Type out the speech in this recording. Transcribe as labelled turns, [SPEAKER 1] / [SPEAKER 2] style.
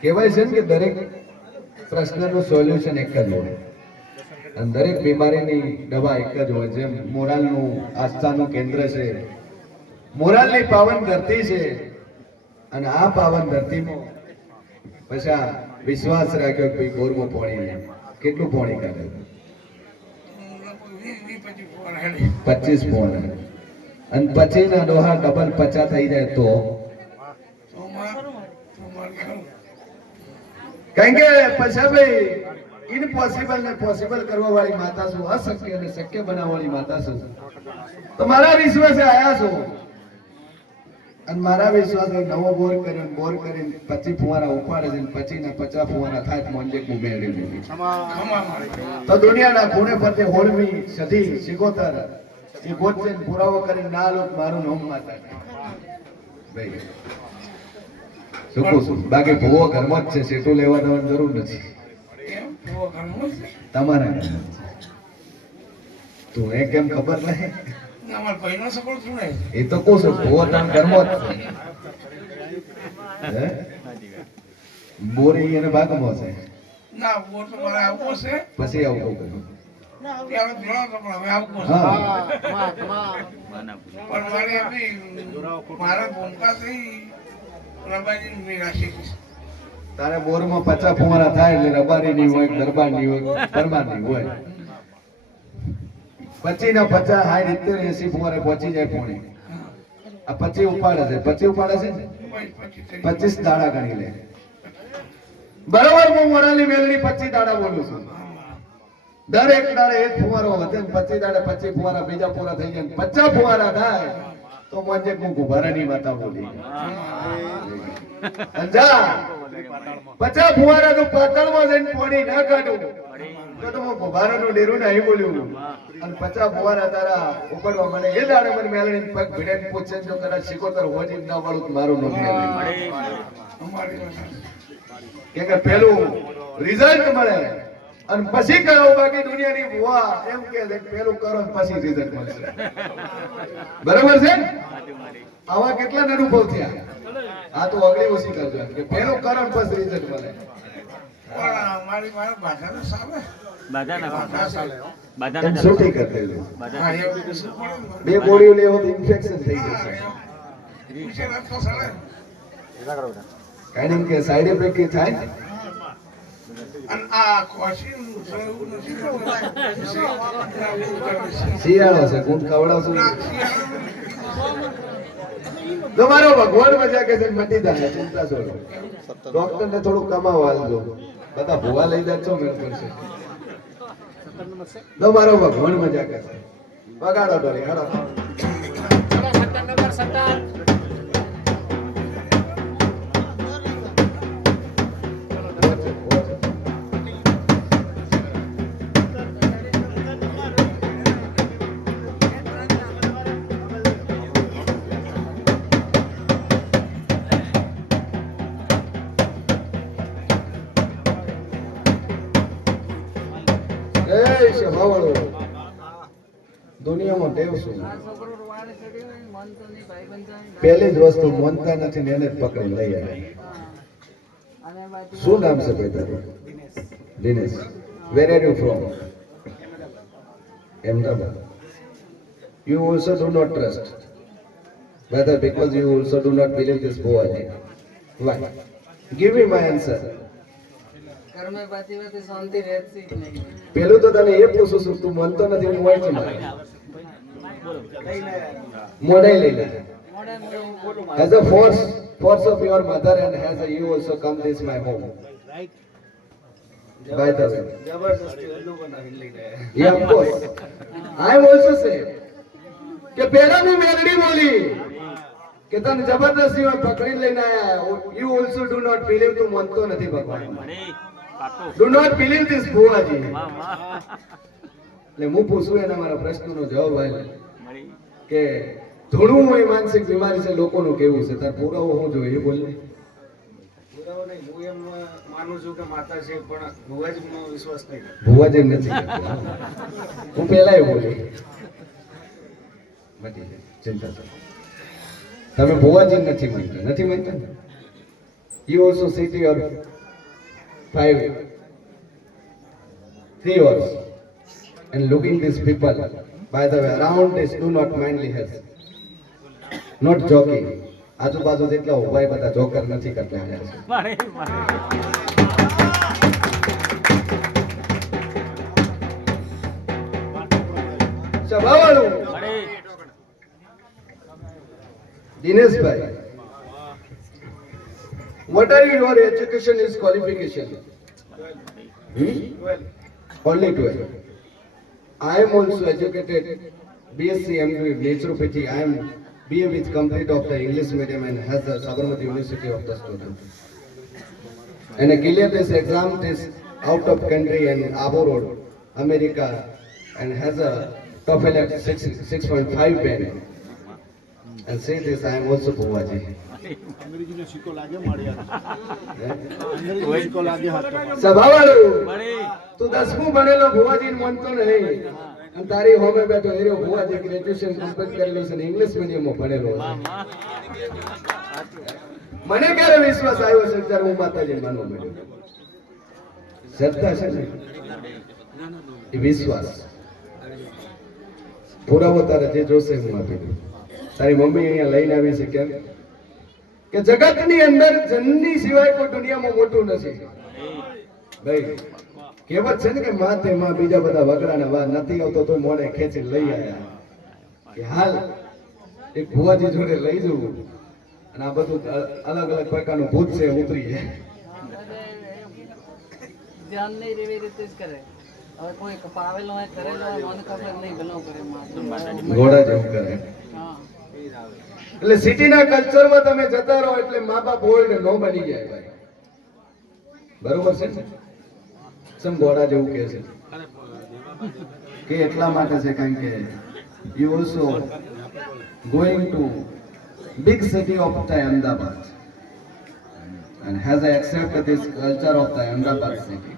[SPEAKER 1] કહેવાય છે ને કે દરેક પ્રશ્નનું સોલ્યુશન એક જ હોય. અને દરેક બીમારીની દવા એક જ હોય. જેમ મોરાલનું આસ્થાનું કેન્દ્ર છે. મોરાલની પાવન ધરતી છે. અને આ પાવન ધરતીમાં પછી વિશ્વાસ રાખ્યો કે ભાઈ બોરમાં પાણી કેટલું પાણી કાઢે? પચીસ પોણ અને પછી ના ડોહા ડબલ પચા થઈ જાય તો? કારણ કે પછી ભાઈ ઇમ્પોસિબલ ને પોસિબલ કરવા વાળી માતા છું, અશક્ય ને શક્ય બનાવવા વાળી માતા છું. મારા વિશ્વાસે આયા છો. અને મારા વિશ્વાસ નવો બોર કર્યો બોર કરીને પચી ફુવારા ઉપાડે છે પછી ના પચાસ ફુવારા થાય મોંજે લીધી તો દુનિયાના ખૂણે ફરતે હોળમી, સધી સિકોતર એ ગોચે પુરાવો કરીને ના લો મારું નોમ માતા બાકી ભૂવો ઘરમાં જ છે, સેટું લેવા દેવાની જરૂર નથી. તમારા. તું એ કેમ ખબર નહીં? એ તો કહું છું ભૂવો તાર ઘરમાં જ છે. હે? તો મારે આવવો છે. પછી આવું કહું હા. તારે બોરમાં પચાસ ફુવારા થાય એટલે રબારી ની હોય દરબારની હોય પરમારની હોય. પચી ને પચાસ હાઈ સિત્તેર, એસી ફુવારે પહોંચી જાય પોણે. આ પચી ઉપાડે છે. પચી ઉપાડે છે? પચીસ દાડા ગણી લે. બરોબર, હું મોરાલી મેલની પચીસ દાડા બોલું છું. દરેક દાડે એક ફુવારો વધે પચી દાડે પચી ફુવારા, બીજા પૂરા થઈ જાય પચાસ ફુવારા થાય, તો મોજે હું ગુભારાની માતા બોલી પચાસ ફુવારા નું પાતળમાં જઈને પાણી ના કાઢું. તો પૂછે કરો બાકી દુનિયાની ભુવા? એમ કે પેલું કરો પછી રિઝલ્ટ મળશે. બરાબર છે? આવા કેટલા અનુભવ થયા? આ તો અગલી ઓછી કરજો પેલું કરો પછી રિઝલ્ટ મળે. બે ગોળીઓ લેવો તો ઇન્ફેક્શન થઈ જશે. કારણ કે સાઈડ ઇફેક્ટ કઈ થાય? શિયાળો છે. ગુણ ખવડાવશું. તમારો ભગવાન મજા કે છે મટી જાય ચિંતા છોડો. ડોક્ટર ને થોડું કમાવા આલજો. બધા ભૂવા લઈ જાય છો મેળ કરશે તમારો ભગવાન મજા કરશે બગાડો ડોરી સત્તર જય શ્રી ભાવળો દુનિયામાં ટેવ શું? પહેલી જ વસ્તુ, મનતા નથી ને એને જ પકડી લઈ આવે. શું નામ છે ભાઈ તારું? Dinesh. Where are you from Ahmedabad. You also do not trust whether because you also do not believe this boy. Why? Give me my answer.
[SPEAKER 2] ઘરમાં બાતી શાંતિ રહેતી નહીં.
[SPEAKER 1] પેલું તો તને એ પૂછું છું તું મનતો નથી હું વાંચી મારે મોઢે લઈ લે
[SPEAKER 2] એઝ અ ફોર્સ ખોટું
[SPEAKER 1] as a force force of your mother and has a you also come this my home. By the way
[SPEAKER 3] જબરદસ્તી લઈને આવ્યા.
[SPEAKER 1] yeah of course. I am also say કે પેલા હું મેલડી બોલી કે તને જબરદસ્તી માં પકડી લઈને આયા. You also do not believe તું મનતો નથી ભગવાન. ડુ નોટ બિલીવ ધીસ ભુવાજી. એટલે હું પૂછું એના મારા પ્રશ્નનો જવાબ આવે કે ધૂણું હોય માનસિક બીમારી છે લોકોનું કેવું છે? તાર પુરાવો હું જોઈએ એ બોલ ને.
[SPEAKER 4] પુરાવો નહીં હું એમ માનું છું કે માતા છે પણ ભુવાજીમાં વિશ્વાસ નહીં.
[SPEAKER 1] ભુવાજી નથી કરતા. હું. પહેલાય બોલી. મટી જાય ચિંતા તમે ભુવાજી નથી માનતા નથી માનતા you also sit your five three hours and looking these people by the way around this do not mindly health not joking આજુબાજુ જેટલા ઊભા બધા જોકર નથી કરતા આવ્યા છે Dineshbhai what are your education is qualification hmm? only 12 i am also educated bsc md naturopathy i am ba with complete of the english medium and has the sabarmati university of the student and I cleared this exam test out of country and abroad, America, and has a TOEFL at 6.5 band. And say this, I am also Puwaji.
[SPEAKER 4] અંગ્રેજીનો સિક્કો લાગે માળિયા સિક્કો લાગે
[SPEAKER 1] તું દસમું ભણેલો ભુવાજી માનતો નહીં. અને તારી હોમે બેઠો એરો ભુવાજી ગ્રેજ્યુએશન કમ્પ્લીટ કરેલું છે ને ઇંગ્લિશ મીડિયમમાં ભણેલો મને ક્યારે વિશ્વાસ આવ્યો છે ત્યારે હું માતાજી માનવા શ્રદ્ધા છે ને? એ વિશ્વાસ. પુરાવો તારે જે જોશે હું આપી દઉં. તારી મમ્મી અહીંયા લઈને આવી છે કેમ? કે જગતની અંદર જનની સિવાય કોઈ દુનિયામાં મોટું નથી. ભાઈ કહેવત છે ને કે માથે માં બીજા બધા વગડાના વાર નથી આવતો તો મોડે ખેંચી લઈ આવ્યા કે હાલ એક ભુવાજી જોડે લઈ જવું. અને આ બધું અલગ અલગ પ્રકારનું ભૂત છે ઉતરી જાય.
[SPEAKER 2] ધ્યાન નહીં એવી રીતે જ કરે. હવે કોઈ પાવેલો હોય કરેલો હોય મને ખબર નહીં ભલો કરે
[SPEAKER 1] ઘોડા જેવું કરે.
[SPEAKER 2] હા.
[SPEAKER 1] એટલે સિટીના કલ્ચરમાં તમે જતા રહો એટલે મા બાપ ઓલ્ડ નો બની જાય ભાઈ. બરોબર છે સમ ઘોડા જેવું કે છે? કે એટલા માટે છે કારણ કે you also going to big city of the Ahmedabad. And has accepted this culture of the Ahmedabad city.